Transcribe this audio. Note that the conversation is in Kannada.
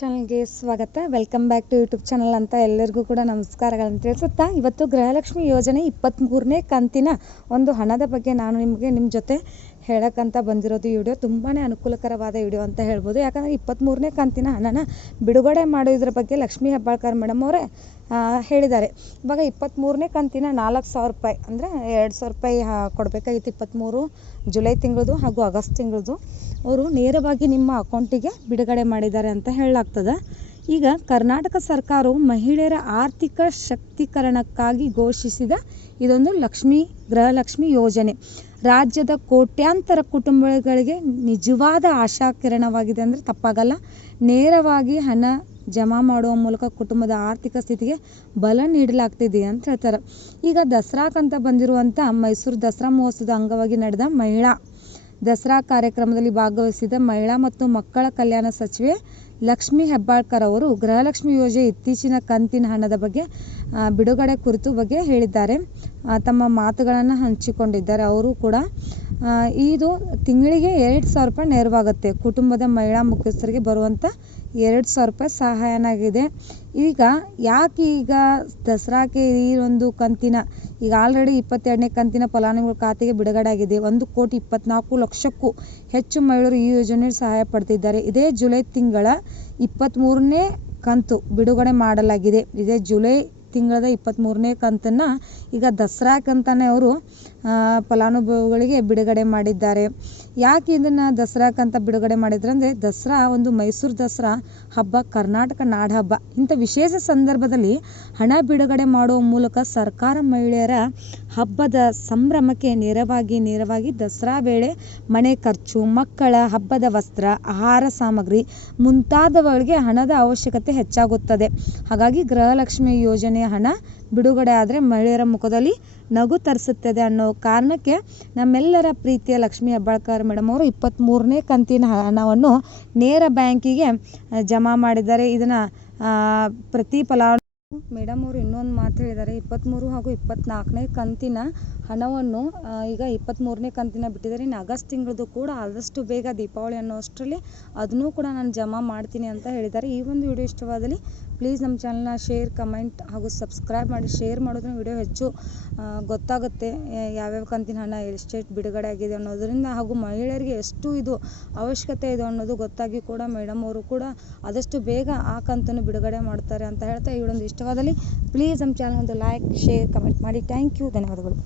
ಚಾನಲ್ಗೆ ಸ್ವಾಗತ. Welcome back to YouTube channel ಅಂತ ಎಲ್ಲರಿಗೂ ಕೂಡ ನಮಸ್ಕಾರಗಳನ್ನು ತಿಳಿಸುತ್ತಾ ಇವತ್ತು ಗೃಹಲಕ್ಷ್ಮಿ ಯೋಜನೆ ಇಪ್ಪತ್ತ್ಮೂರನೇ ಕಂತಿನ ಒಂದು ಹಣದ ಬಗ್ಗೆ ನಾನು ನಿಮಗೆ ನಿಮ್ಮ ಜೊತೆ ಹೇಳಕ್ಕಂತ ಬಂದಿರೋದು ಈ ವಿಡಿಯೋ ತುಂಬಾ ಅನುಕೂಲಕರವಾದ ವಿಡಿಯೋ ಅಂತ ಹೇಳ್ಬೋದು. ಯಾಕಂದರೆ ಇಪ್ಪತ್ತ್ಮೂರನೇ ಕಂತಿನ ಹಣನ ಬಿಡುಗಡೆ ಮಾಡೋದ್ರ ಬಗ್ಗೆ ಲಕ್ಷ್ಮೀ ಹೆಬ್ಬಾಳ್ಕರ್ ಮೇಡಮ್ ಅವರೇ ಹೇಳಿದ್ದಾರೆ. ಇವಾಗ ಇಪ್ಪತ್ತ್ಮೂರನೇ ಕಂತಿನ ನಾಲ್ಕು ಸಾವಿರ ರೂಪಾಯಿ, ಅಂದರೆ ಎರಡು ಸಾವಿರ ರೂಪಾಯಿ ಕೊಡಬೇಕಾಗಿತ್ತು ಇಪ್ಪತ್ತ್ಮೂರು ಜುಲೈ ತಿಂಗಳದು ಹಾಗೂ ಆಗಸ್ಟ್ ತಿಂಗಳದು. ಅವರು ನೇರವಾಗಿ ನಿಮ್ಮ ಅಕೌಂಟಿಗೆ ಬಿಡುಗಡೆ ಮಾಡಿದ್ದಾರೆ ಅಂತ ಹೇಳಲಾಗ್ತದೆ. ಈಗ ಕರ್ನಾಟಕ ಸರ್ಕಾರವು ಮಹಿಳೆಯರ ಆರ್ಥಿಕ ಶಕ್ತೀಕರಣಕ್ಕಾಗಿ ಘೋಷಿಸಿದ ಇದೊಂದು ಲಕ್ಷ್ಮಿ ಗೃಹಲಕ್ಷ್ಮಿ ಯೋಜನೆ. ರಾಜ್ಯದ ಕೋಟ್ಯಾಂತರ ಕುಟುಂಬಗಳಿಗೆ ನಿಜವಾದ ಆಶಾಕಿರಣವಾಗಿದೆ ಅಂದರೆ ತಪ್ಪಾಗಲ್ಲ. ನೇರವಾಗಿ ಹಣ ಜಮಾ ಮಾಡುವ ಮೂಲಕ ಕುಟುಂಬದ ಆರ್ಥಿಕ ಸ್ಥಿತಿಗೆ ಬಲ ನೀಡಲಾಗ್ತಿದೆ ಅಂತ ಹೇಳ್ತಾರೆ. ಈಗ ದಸರಾಕ್ಕಂತ ಬಂದಿರುವಂಥ ಮೈಸೂರು ದಸರಾ ಮಹೋತ್ಸವದ ಅಂಗವಾಗಿ ನಡೆದ ಮಹಿಳಾ ದಸರಾ ಕಾರ್ಯಕ್ರಮದಲ್ಲಿ ಭಾಗವಹಿಸಿದ ಮಹಿಳಾ ಮತ್ತು ಮಕ್ಕಳ ಕಲ್ಯಾಣ ಸಚಿವೆ ಲಕ್ಷ್ಮೀ ಹೆಬ್ಬಾಳ್ಕರ್ ಅವರು ಗೃಹಲಕ್ಷ್ಮಿ ಯೋಜನೆ ಇತ್ತೀಚಿನ ಕಂತಿನ ಹಣದ ಬಗ್ಗೆ ಬಿಡುಗಡೆ ಕುರಿತು ಬಗ್ಗೆ ಹೇಳಿದ್ದಾರೆ. ತಮ್ಮ ಮಾತುಗಳನ್ನು ಹಂಚಿಕೊಂಡಿದ್ದಾರೆ. ಅವರು ಕೂಡ ಇದು ತಿಂಗಳಿಗೆ ಎರಡು ಸಾವಿರ ರೂಪಾಯಿ ನೆರವಾಗುತ್ತೆ. ಕುಟುಂಬದ ಮಹಿಳಾ ಮುಖ್ಯಸ್ಥರಿಗೆ ಬರುವಂಥ ಎರಡು ಸಾವಿರ ರೂಪಾಯಿ ಸಹಾಯನಾಗಿದೆ. ಈಗ ಯಾಕೆ ಈಗ ದಸರಾಕ್ಕೆ ಈ ಒಂದು ಕಂತಿನ, ಈಗ ಆಲ್ರೆಡಿ ಇಪ್ಪತ್ತೆರಡನೇ ಕಂತಿನ ಫಲಾನುಭವಿಗಳ ಖಾತೆಗೆ ಬಿಡುಗಡೆ ಆಗಿದೆ. ಒಂದು ಕೋಟಿ ಇಪ್ಪತ್ನಾಲ್ಕು ಲಕ್ಷಕ್ಕೂ ಹೆಚ್ಚು ಮಹಿಳೆಯರು ಈ ಯೋಜನೆಯಲ್ಲಿ ಸಹಾಯ ಪಡ್ತಿದ್ದಾರೆ. ಇದೇ ಜುಲೈ ತಿಂಗಳ ಇಪ್ಪತ್ತ್ಮೂರನೇ ಕಂತು ಬಿಡುಗಡೆ ಮಾಡಲಾಗಿದೆ. ಇದೇ ಜುಲೈ ತಿಂಗಳದ ಇಪ್ಪತ್ತ್ಮೂರನೇ ಕಂತನ್ನು ಈಗ ದಸರಾಕ್ಕಂತಲೇ ಅವರು ಫಲಾನುಭವಿಗಳಿಗೆ ಬಿಡುಗಡೆ ಮಾಡಿದ್ದಾರೆ. ಯಾಕೆ ಇದನ್ನು ದಸರಾಕ್ಕಂತ ಬಿಡುಗಡೆ ಮಾಡಿದ್ರು ಅಂದರೆ ದಸರಾ ಒಂದು ಮೈಸೂರು ದಸರಾ ಹಬ್ಬ, ಕರ್ನಾಟಕ ನಾಡಹಬ್ಬ ಇಂಥ ವಿಶೇಷ ಸಂದರ್ಭದಲ್ಲಿ ಹಣ ಬಿಡುಗಡೆ ಮಾಡುವ ಮೂಲಕ ಸರ್ಕಾರ ಮಹಿಳೆಯರ ಹಬ್ಬದ ಸಂಭ್ರಮಕ್ಕೆ ನೇರವಾಗಿ ನೇರವಾಗಿ ದಸರಾ ವೇಳೆ ಮನೆ ಖರ್ಚು, ಮಕ್ಕಳ ಹಬ್ಬದ ವಸ್ತ್ರ, ಆಹಾರ ಸಾಮಗ್ರಿ ಮುಂತಾದವುಗಳಿಗೆ ಹಣದ ಅವಶ್ಯಕತೆ ಹೆಚ್ಚಾಗುತ್ತದೆ. ಹಾಗಾಗಿ ಗೃಹಲಕ್ಷ್ಮಿ ಯೋಜನೆಯ ಹಣ ಬಿಡುಗಡೆ ಆದರೆ ಮಹಿಳೆಯರ ಮುಖದಲ್ಲಿ ನಗು ತರಿಸುತ್ತದೆ ಅನ್ನೋ ಕಾರಣಕ್ಕೆ ನಮ್ಮೆಲ್ಲರ ಪ್ರೀತಿಯ ಲಕ್ಷ್ಮೀ ಹೆಬ್ಬಾಳ್ಕರ್ ಮೇಡಮ್ ಅವರು ಇಪ್ಪತ್ತ್ಮೂರನೇ ಕಂತಿನ ಹಣವನ್ನು ನೇರ ಬ್ಯಾಂಕಿಗೆ ಜಮಾ ಮಾಡಿದ್ದಾರೆ. ಇದನ್ನು ಪ್ರತಿ ಫಲಾನು ಮೇಡಮ್ ಅವರು ಇನ್ನೊಂದು ಮಾತು ಹೇಳಿದ್ದಾರೆ ಇಪ್ಪತ್ತ್ಮೂರು ಹಾಗೂ ಇಪ್ಪತ್ತ್ನಾಲ್ಕನೇ ಕಂತಿನ ಹಣವನ್ನು ಈಗ ಇಪ್ಪತ್ತ್ಮೂರನೇ ಕಂತಿನ ಬಿಟ್ಟಿದ್ದಾರೆ. ಇನ್ನು ಆಗಸ್ಟ್ ತಿಂಗಳದ್ದು ಕೂಡ ಆದಷ್ಟು ಬೇಗ ದೀಪಾವಳಿ ಅನ್ನೋ ಅಷ್ಟರಲ್ಲಿ ಅದನ್ನೂ ಕೂಡ ನಾನು ಜಮಾ ಮಾಡ್ತೀನಿ ಅಂತ ಹೇಳಿದ್ದಾರೆ ಈ ಒಂದು ವಿಡಿಯೋ ಇಷ್ಟವಾದಲ್ಲಿ ಪ್ಲೀಸ್ ನಮ್ಮ ಚಾನಲ್ನ ಶೇರ್, ಕಮೆಂಟ್ ಹಾಗೂ ಸಬ್ಸ್ಕ್ರೈಬ್ ಮಾಡಿ. ಶೇರ್ ಮಾಡೋದ್ರಿಂದ ವಿಡಿಯೋ ಹೆಚ್ಚು ಗೊತ್ತಾಗುತ್ತೆ ಯಾವ್ಯಾವ ಕಂತಿನ ಹಣ ಎಷ್ಟೆಷ್ಟು ಬಿಡುಗಡೆ ಆಗಿದೆ ಅನ್ನೋದರಿಂದ ಹಾಗೂ ಮಹಿಳೆಯರಿಗೆ ಎಷ್ಟು ಇದು ಅವಶ್ಯಕತೆ ಇದೆ ಅನ್ನೋದು ಗೊತ್ತಾಗಿ ಕೂಡ ಮೇಡಮ್ ಅವರು ಕೂಡ ಆದಷ್ಟು ಬೇಗ ಆ ಕಂತನ್ನು ಬಿಡುಗಡೆ ಮಾಡ್ತಾರೆ ಅಂತ ಹೇಳ್ತಾ ಈ ವಿಡಿಯೋ ಇಷ್ಟವಾದಲ್ಲಿ ಪ್ಲೀಸ್ ನಮ್ಮ ಚಾನಲ್ ಒಂದು ಲೈಕ್ ಶೇರ್ ಕಮೆಂಟ್ ಮಾಡಿ. Thank you. ಧನ್ಯವಾದಗಳು.